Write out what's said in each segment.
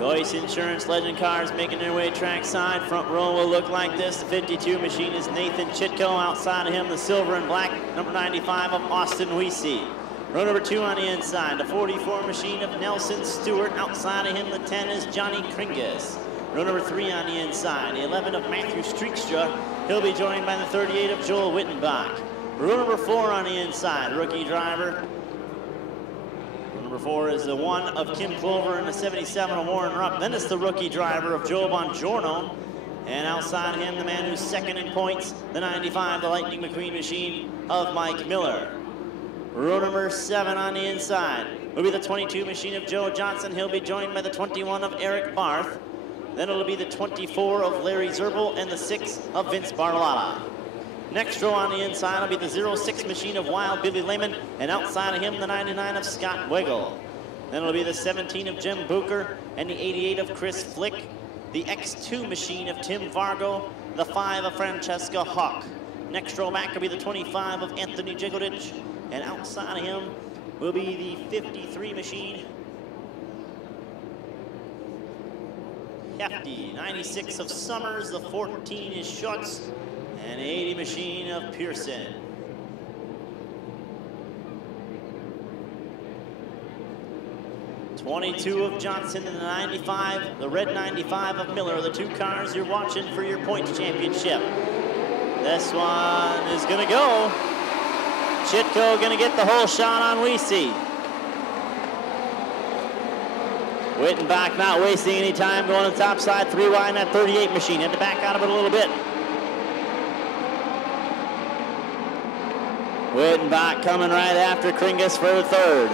Choice Insurance Legend cars making their way trackside. Front row will look like this. The 52 machine is Nathan Chitko. Outside of him, the silver and black, number 95 of Austin Weesey. Row number 2 on the inside, the 44 machine of Nelson Stewart. Outside of him, the 10 is Johnny Kringus. Row number 3 on the inside, the 11 of Matthew Streekstra. He'll be joined by the 38 of Joel Wittenbach. Row number 4 on the inside, rookie driver. Row number 4 is the 1 of Kim Clover and the 77 of Warren Rupp. Then it's the rookie driver of Joe Bongiorno. And outside of him, the man who's second in points, the 95, the Lightning McQueen machine of Mike Miller. Row number 7 on the inside will be the 22 machine of Joe Johnson. He'll be joined by the 21 of Eric Barth. Then it'll be the 24 of Larry Zerbel and the 6 of Vince Bartolotta. Next row on the inside will be the 06 machine of Wild Billy Lehman, and outside of him, the 99 of Scott Wiggle. Then it'll be the 17 of Jim Booker and the 88 of Chris Flick, the X2 machine of Tim Vargo, the 5 of Francesca Hawk. Next row back will be the 25 of Anthony Jigodich, and outside of him will be the 53 machine, Hefty, 96 of Summers, the 14 is Schutz, and 80 machine of Pearson. '22 of Johnson and the 95, the red 95 of Miller, the 2 cars you're watching for your points championship. This one is gonna go. Chitko gonna get the whole shot on Weesey. Wittenbach not wasting any time, going to the top side, 3 wide in that 38 machine. Had to back out of it a little bit. Wittenbach coming right after Kringus for the 3rd.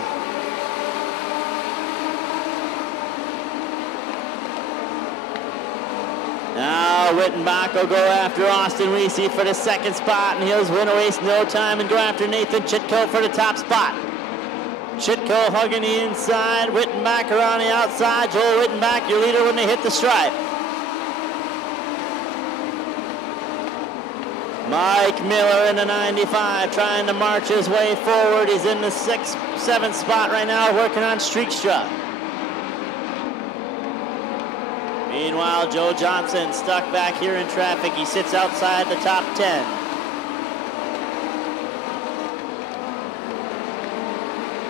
Now Wittenbach will go after Austin Weesey for the 2nd spot, and he'll win waste no time and go after Nathan Chitko for the top spot. Chitko hugging the inside, Wittenbach around the outside. Joel Wittenbach, your leader when they hit the stripe. Mike Miller in the 95 trying to march his way forward. He's in the 6th, 7th spot right now, working on Streekstra. Meanwhile, Joe Johnson stuck back here in traffic. He sits outside the top 10.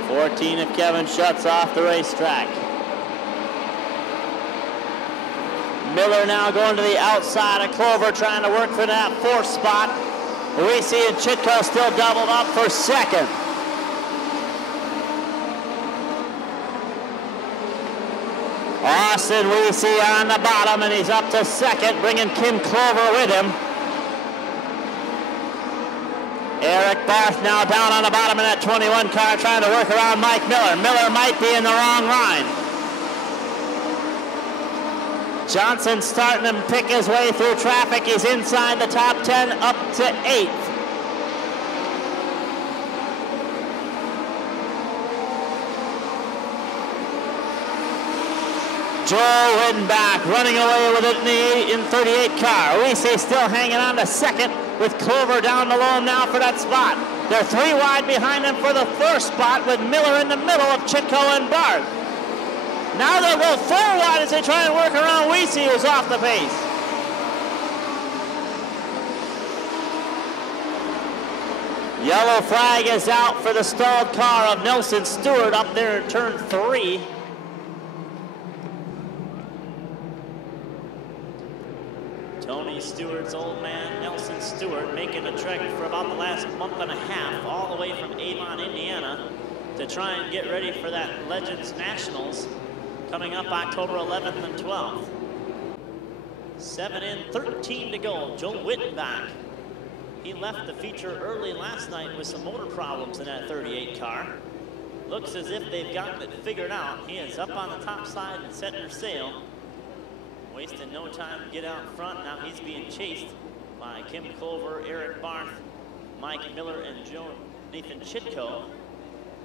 '14 of Kevin Schutz off the racetrack. Miller now going to the outside of Clover, trying to work for that 4th spot. Weesey and Chitko still doubled up for 2nd. Austin Weesey on the bottom, and he's up to 2nd, bringing Kim Clover with him. Eric Barth now down on the bottom of that 21 car, trying to work around Mike Miller. Miller might be in the wrong line. Johnson starting to pick his way through traffic. He's inside the top 10, up to 8th. Joel Wittenbach running away with it in 38 car. Weesey still hanging on to 2nd, with Clover down below him now for that spot. They're 3 wide behind him for the 1st spot, with Miller in the middle of Chitko and Barth. Now they'll go 4 wide as they try and work around Weesey, who's off the pace. Yellow flag is out for the stalled car of Nelson Stewart up there in turn 3. Tony Stewart's old man, Nelson Stewart, making a trek for about the last month and a half, all the way from Avon, Indiana, to try and get ready for that Legends Nationals coming up October 11th and 12th. 7 in, 13 to go. Joel Wittenbach, he left the feature early last night with some motor problems in that 38 car. Looks as if they've gotten it figured out. He is up on the top side and setting her sail. Wasting no time to get out front. Now he's being chased by Kim Clover, Eric Barth, Mike Miller, and Nathan Chitko.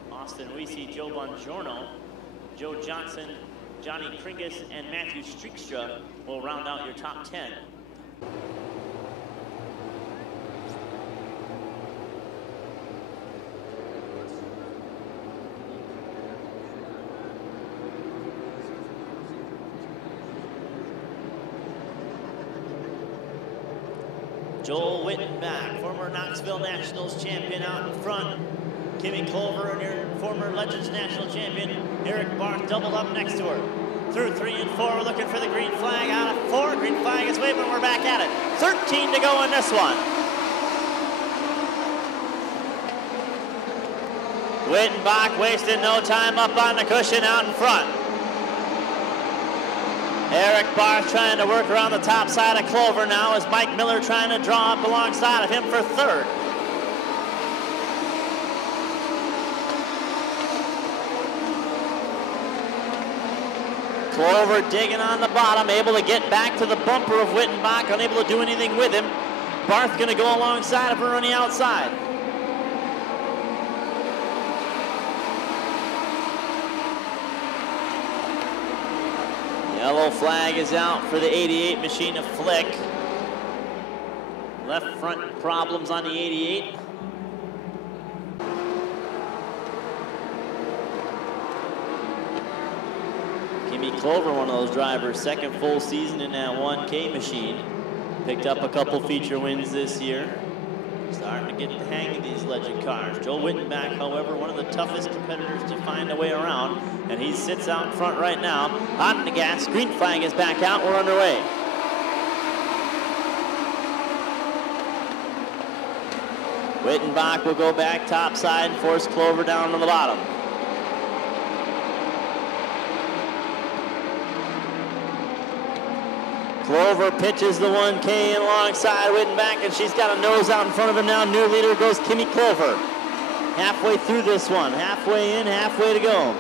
Austin Weesey, Joe Bongiorno, Joe Johnson, Johnny Kringus, and Matthew Streekstra will round out your top 10. Joel Wittenbach, former Knoxville Nationals champion out in front. Kimmy Clover, and your former Legends National champion, Eric Barth, doubled up next to her. Through 3 and 4, we're looking for the green flag. Out of 4, green flag is waving, we're back at it. 13 to go in this one. Wittenbach wasting no time up on the cushion out in front. Eric Barth trying to work around the top side of Clover now as Mike Miller trying to draw up alongside of him for third. Clover digging on the bottom, able to get back to the bumper of Wittenbach, unable to do anything with him. Barth going to go alongside of her on the outside. Yellow flag is out for the 88 machine of Flick. Left front problems on the 88. Kimmy Clover, one of those drivers, second full season in that 1K machine. Picked up a couple feature wins this year. Starting to get the hang of these Legend cars. Joe Wittenbach, however, one of the toughest competitors to find a way around, and he sits out in front right now. Hot in the gas, green flag is back out, we're underway. Wittenbach will go back top side and force Clover down to the bottom. Clover pitches the 1K in alongside Wittenbach, and she's got a nose out in front of him now. New leader goes Kimmy Clover. Halfway through this one, halfway in, halfway to go.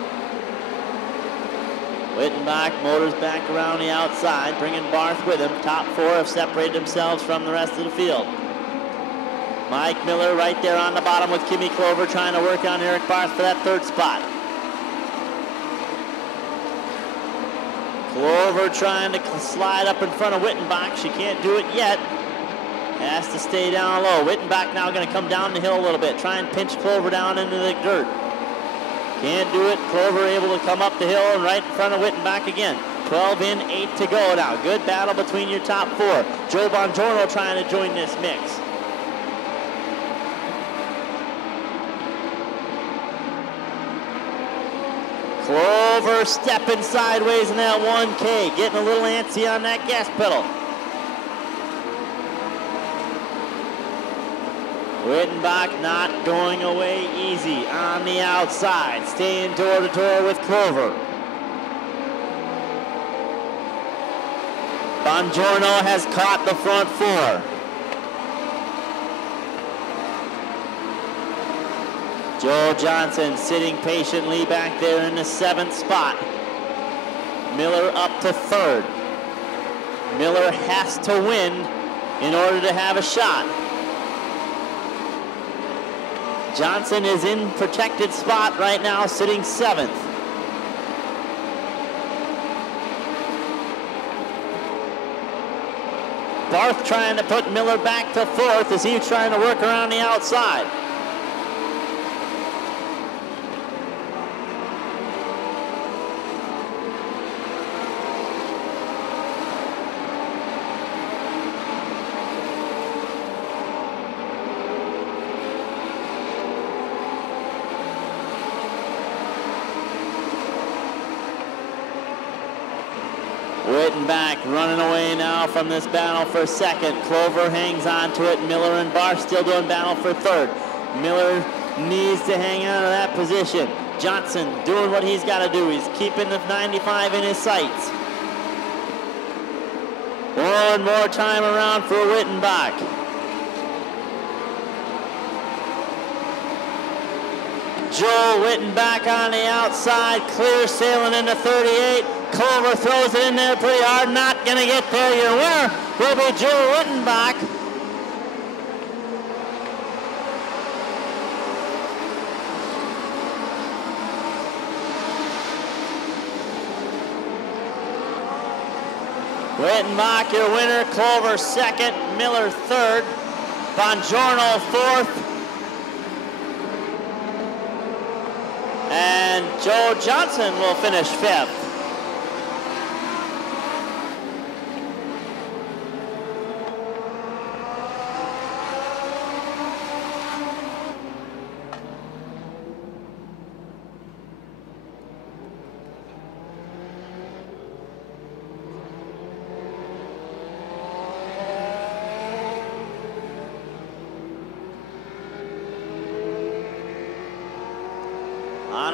Wittenbach motors back around the outside, bringing Barth with him. Top 4 have separated themselves from the rest of the field. Mike Miller right there on the bottom with Kimmy Clover trying to work on Eric Barth for that third spot. Clover trying to slide up in front of Wittenbach. She can't do it yet. Has to stay down low. Wittenbach now going to come down the hill a little bit. Try and pinch Clover down into the dirt. Can't do it. Clover able to come up the hill and right in front of Wittenbach again. 12 in, 8 to go now. Good battle between your top 4. Joe Bongiorno trying to join this mix. Clover stepping sideways in that 1K, getting a little antsy on that gas pedal. Wittenbach not going away easy on the outside, staying door to door with Clover. Bongiorno has caught the front 4. Joe Johnson sitting patiently back there in the 7th spot. Miller up to 3rd. Miller has to win in order to have a shot. Johnson is in protected spot right now, sitting 7th. Barth trying to put Miller back to 4th as he's trying to work around the outside. Wittenbach running away now from this battle for 2nd. Clover hangs on to it. Miller and Barth still doing battle for 3rd. Miller needs to hang on to that position. Johnson doing what he's got to do. He's keeping the 95 in his sights. One more time around for Wittenbach. Joel Wittenbach on the outside, clear sailing into 38. Clover throws it in there pretty hard, not going to get there. Your winner will be Joel Wittenbach. Wittenbach, your winner. Clover 2nd, Miller 3rd, Bongiorno 4th. And Joe Johnson will finish 5th.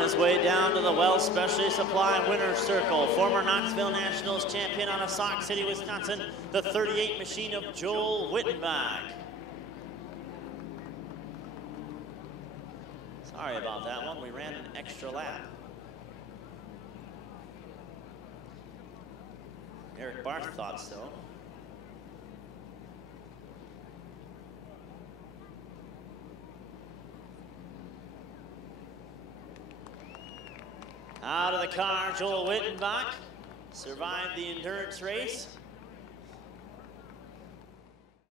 his way down to the Wells Specialty Supply winner's circle. Former Knoxville Nationals champion out of Sauk City, Wisconsin, the 38 machine of Joel Wittenbach. Sorry about that one, we ran an extra lap. Eric Barth thought so. Out of the car, Joel Wittenbach survived the endurance race.